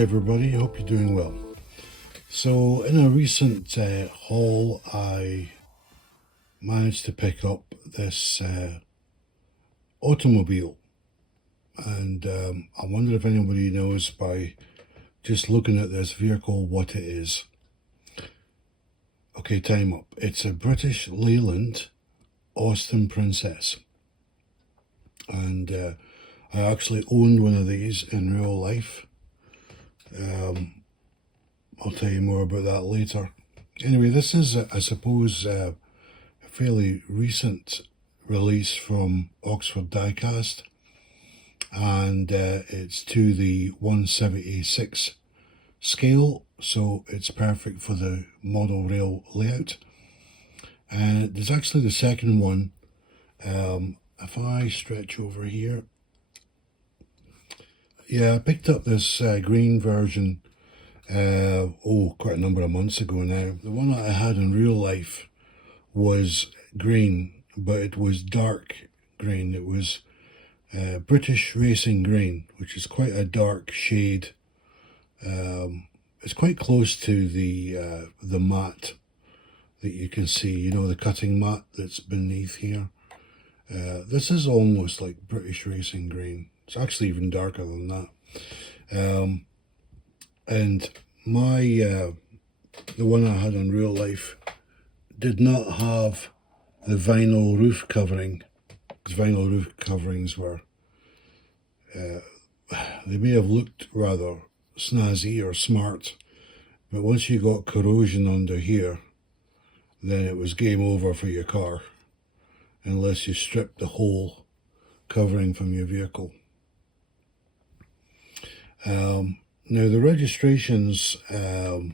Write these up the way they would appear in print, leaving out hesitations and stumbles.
everybody, hope you're doing well. So in a recent haul I managed to pick up this automobile, and I wonder if anybody knows by just looking at this vehicle what it is. Okay, time up. It's a British Leyland Austin Princess, and I actually owned one of these in real life. I'll tell you more about that later. Anyway, this is, I suppose, a fairly recent release from Oxford Diecast, and it's to the 176 scale, so it's perfect for the model rail layout. And there's actually the second one. If I stretch over here, yeah, I picked up this green version quite a number of months ago now. The one that I had in real life was green, but it was dark green. It was British Racing Green, which is quite a dark shade. It's quite close to the mat that you can see, you know, the cutting mat that's beneath here. This is almost like British Racing Green. It's actually even darker than that. And my the one I had in real life did not have the vinyl roof covering, because vinyl roof coverings were they may have looked rather snazzy or smart, but once you got corrosion under here, then it was game over for your car, unless you stripped the whole covering from your vehicle. Now the registrations, I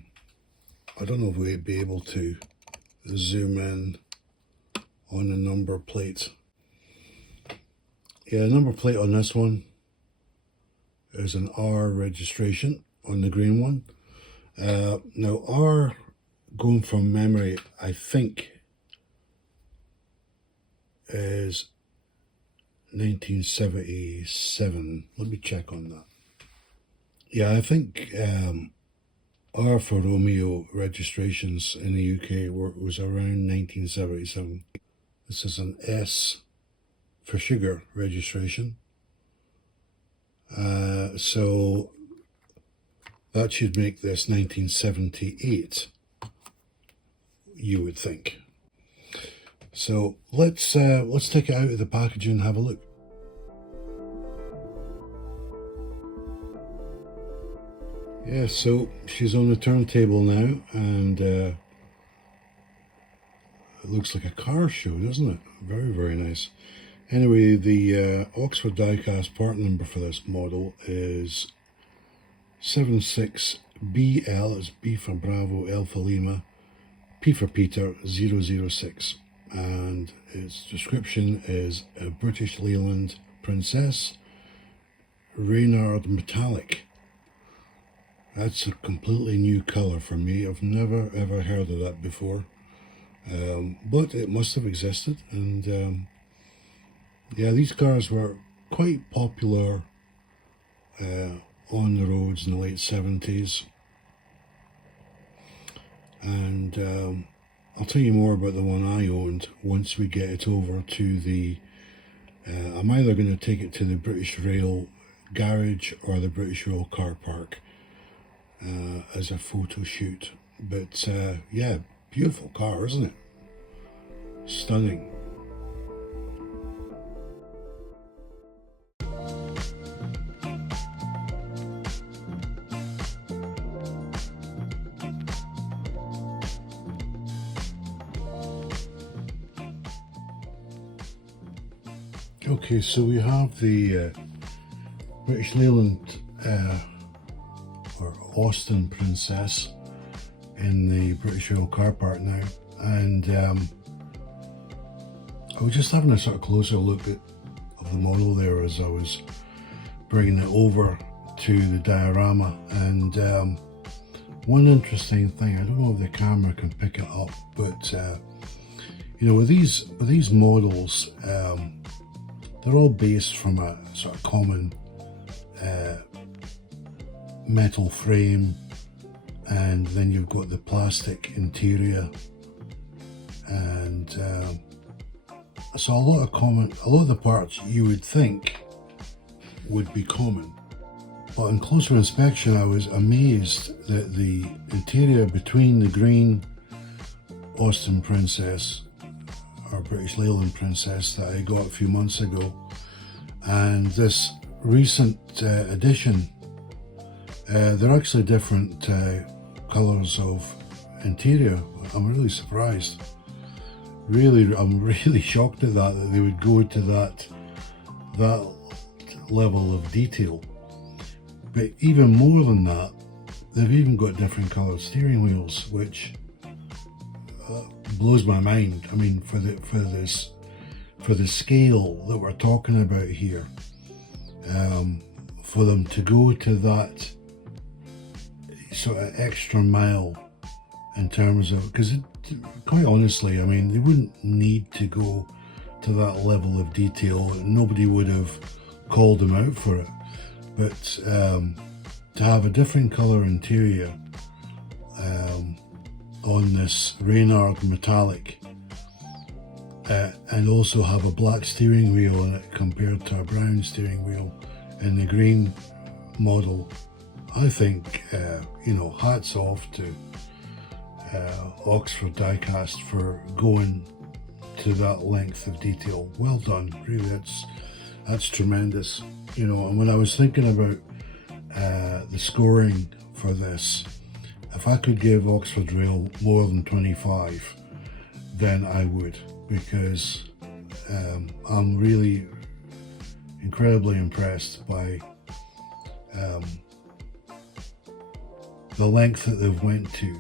don't know if we'd be able to zoom in on the number plate. Yeah, the number plate on this one is an R registration on the green one. Now R, going from memory, I think is 1977. Let me check on that. Yeah, I think R for Romeo registrations in the UK was around 1977. This is an S for sugar registration. So that should make this 1978, you would think. So let's take it out of the package and have a look. Yeah, so she's on the turntable now, and it looks like a car show, doesn't it? Very, very nice. Anyway, the Oxford Diecast part number for this model is 76BL, it's B for Bravo, L for Lima, P for Peter, 006. And its description is a British Leyland Princess, Reynard Metallic. That's a completely new colour for me. I've never ever heard of that before, but it must have existed. And yeah, these cars were quite popular on the roads in the late 70s. And I'll tell you more about the one I owned once we get it over to the, I'm either going to take it to the British Rail garage or the British Rail car park as a photo shoot. But yeah, beautiful car, isn't it? Stunning. Okay, so we have the British Leyland or Austin Princess in the British Rail car park now, and I was just having a sort of closer look of the model there as I was bringing it over to the diorama. And one interesting thing, I don't know if the camera can pick it up, but you know, with these models, they're all based from a sort of common metal frame, and then you've got the plastic interior, and so a lot of the parts you would think would be common, but in closer inspection I was amazed that the interior between the green Austin Princess, or British Leyland Princess, that I got a few months ago, and this recent edition, they're actually different colours of interior. I'm really surprised. I'm really shocked at that they would go to that level of detail. But even more than that, they've even got different coloured steering wheels, which blows my mind. I mean, for the scale that we're talking about here, for them to go to that sort of extra mile in terms of, because quite honestly, I mean, they wouldn't need to go to that level of detail. Nobody would have called them out for it. But to have a different colour interior on this Reynard Metallic, and also have a black steering wheel on it compared to a brown steering wheel in the green model, I think, hats off to Oxford Diecast for going to that length of detail. Well done, really, that's tremendous. And when I was thinking about the scoring for this, if I could give Oxford Rail more than 25, then I would, because I'm really incredibly impressed by the length that they've went to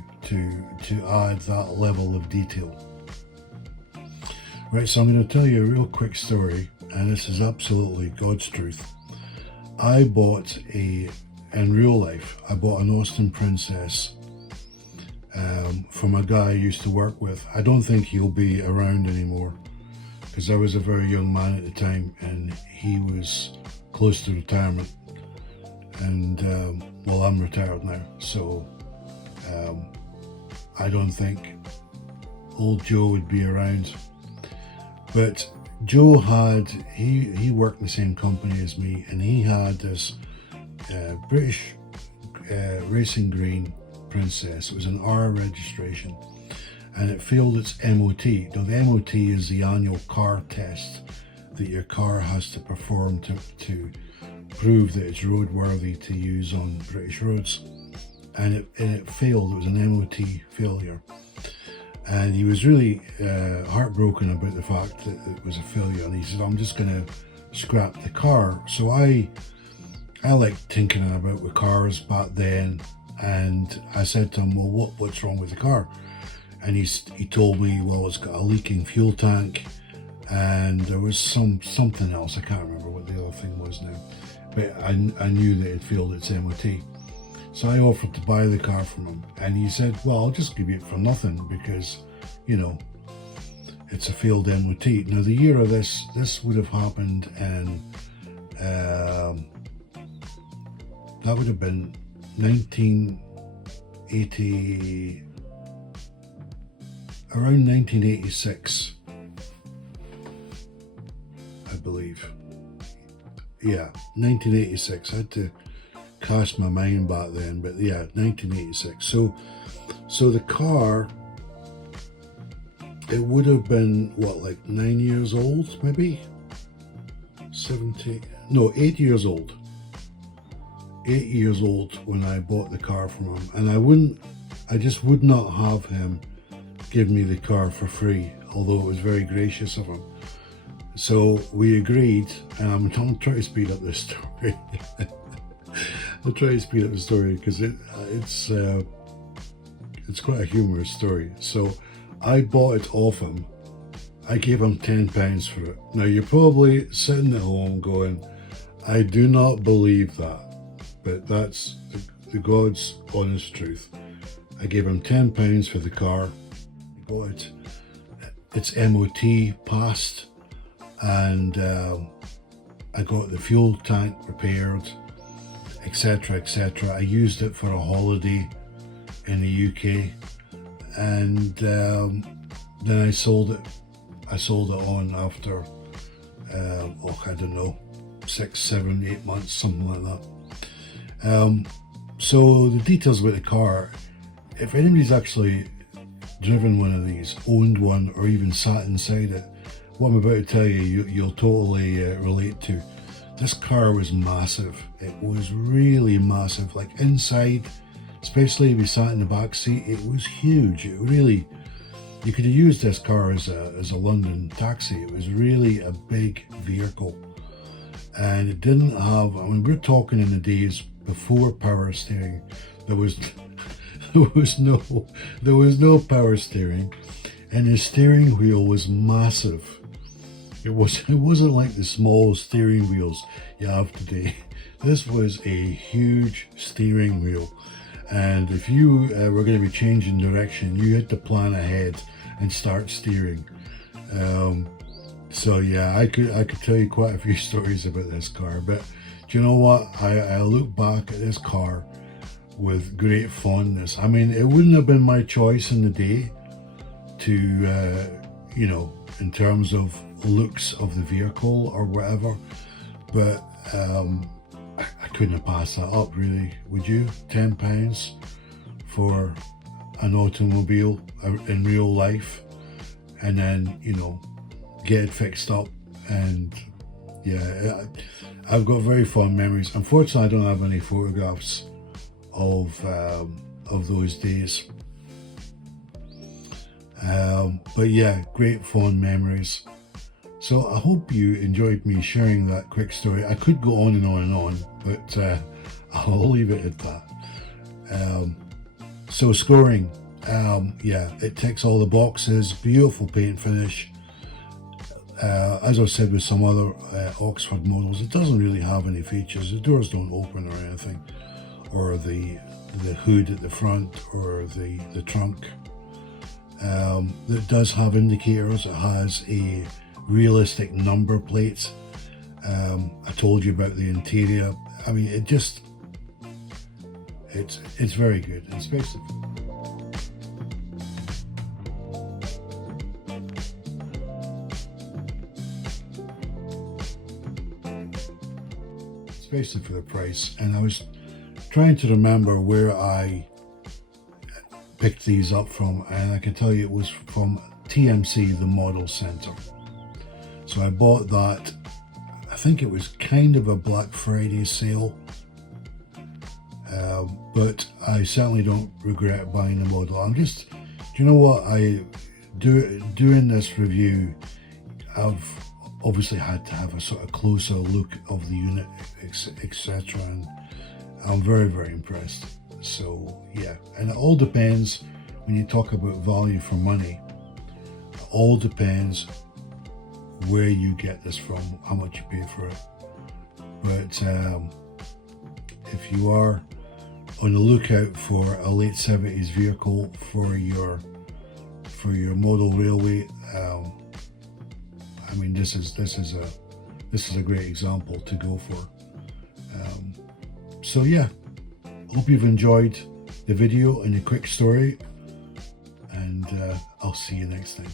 add that level of detail. Right, so I'm going to tell you a real quick story, and this is absolutely God's truth. I bought in real life, I bought an Austin Princess from a guy I used to work with. I don't think he'll be around anymore, because I was a very young man at the time and he was close to retirement, and well, I'm retired now, so I don't think old Joe would be around. But Joe he worked in the same company as me, and he had this British Racing Green Princess. It was an R registration, and it failed its MOT. Now, the MOT is the annual car test that your car has to perform to prove that it's roadworthy to use on British roads, and it failed. It was an MOT failure, and he was really heartbroken about the fact that it was a failure, and he said, I'm just going to scrap the car. So I liked tinkering about with cars back then, and I said to him, well, what's wrong with the car? And he told me, well, it's got a leaking fuel tank, and there was something else. I can't remember what the other thing was now, but I knew that it failed its MOT. So I offered to buy the car from him, and he said, well, I'll just give you it for nothing, because it's a failed MOT. Now, the year of this would have happened in that would have been 1980, around 1986, I believe. Yeah, 1986. I had to cast my mind back then, but yeah, 1986. So the car, it would have been like 9 years old, maybe 8 years old. 8 years old when I bought the car from him, and I just would not have him give me the car for free, although it was very gracious of him. So we agreed, and I'm trying to speed up this story. I'll try to speed up the story because it's quite a humorous story. So I bought it off him. I gave him £10 for it. Now, you're probably sitting at home going, I do not believe that. But that's the God's honest truth. I gave him £10 for the car. He got it. Its MOT passed, and I got the fuel tank repaired. etc., etc. I used it for a holiday in the UK, and then I sold it. I sold it on after, I don't know, 6, 7, 8 months, something like that. So the details about the car, if anybody's actually driven one of these, owned one, or even sat inside it, what I'm about to tell you, you'll totally relate to. This car was massive. It was really massive. Like inside, especially if you sat in the back seat, it was huge. It really, you could have used this car as a London taxi. It was really a big vehicle, and it didn't have. I mean, we're talking in the days before power steering. There was no power steering, and the steering wheel was massive. It wasn't like the small steering wheels you have today. This was a huge steering wheel, and if you were going to be changing direction, you had to plan ahead and start steering. So yeah, I could tell you quite a few stories about this car, but do you know what? I look back at this car with great fondness. I mean, it wouldn't have been my choice in the day to, in terms of looks of the vehicle or whatever, but I couldn't have passed that up, really. Would you? £10 for an automobile in real life, and then get it fixed up. And yeah, I've got very fond memories. Unfortunately, I don't have any photographs of those days, but yeah, great fond memories. So I hope you enjoyed me sharing that quick story. I could go on and on and on, but I'll leave it at that. So scoring, yeah, it ticks all the boxes. Beautiful paint finish. As I said with some other Oxford models, it doesn't really have any features. The doors don't open or anything, or the hood at the front, or the trunk. It does have indicators. It has a realistic number plate. I told you about the interior. I mean, it's very good, especially for the price. And I was trying to remember where I picked these up from, and I can tell you it was from TMC, the Model Centre. So I bought that. I think it was kind of a Black Friday sale, but I certainly don't regret buying the model. I'm just, do you know what, doing this review, I've obviously had to have a sort of closer look of the unit, etc., and I'm very, very impressed. So yeah, and it all depends when you talk about value for money. It all depends where you get this from, how much you pay for it. But if you are on the lookout for a late 70s vehicle for your model railway, I mean, this is a great example to go for. So yeah, hope you've enjoyed the video and the quick story, and I'll see you next time.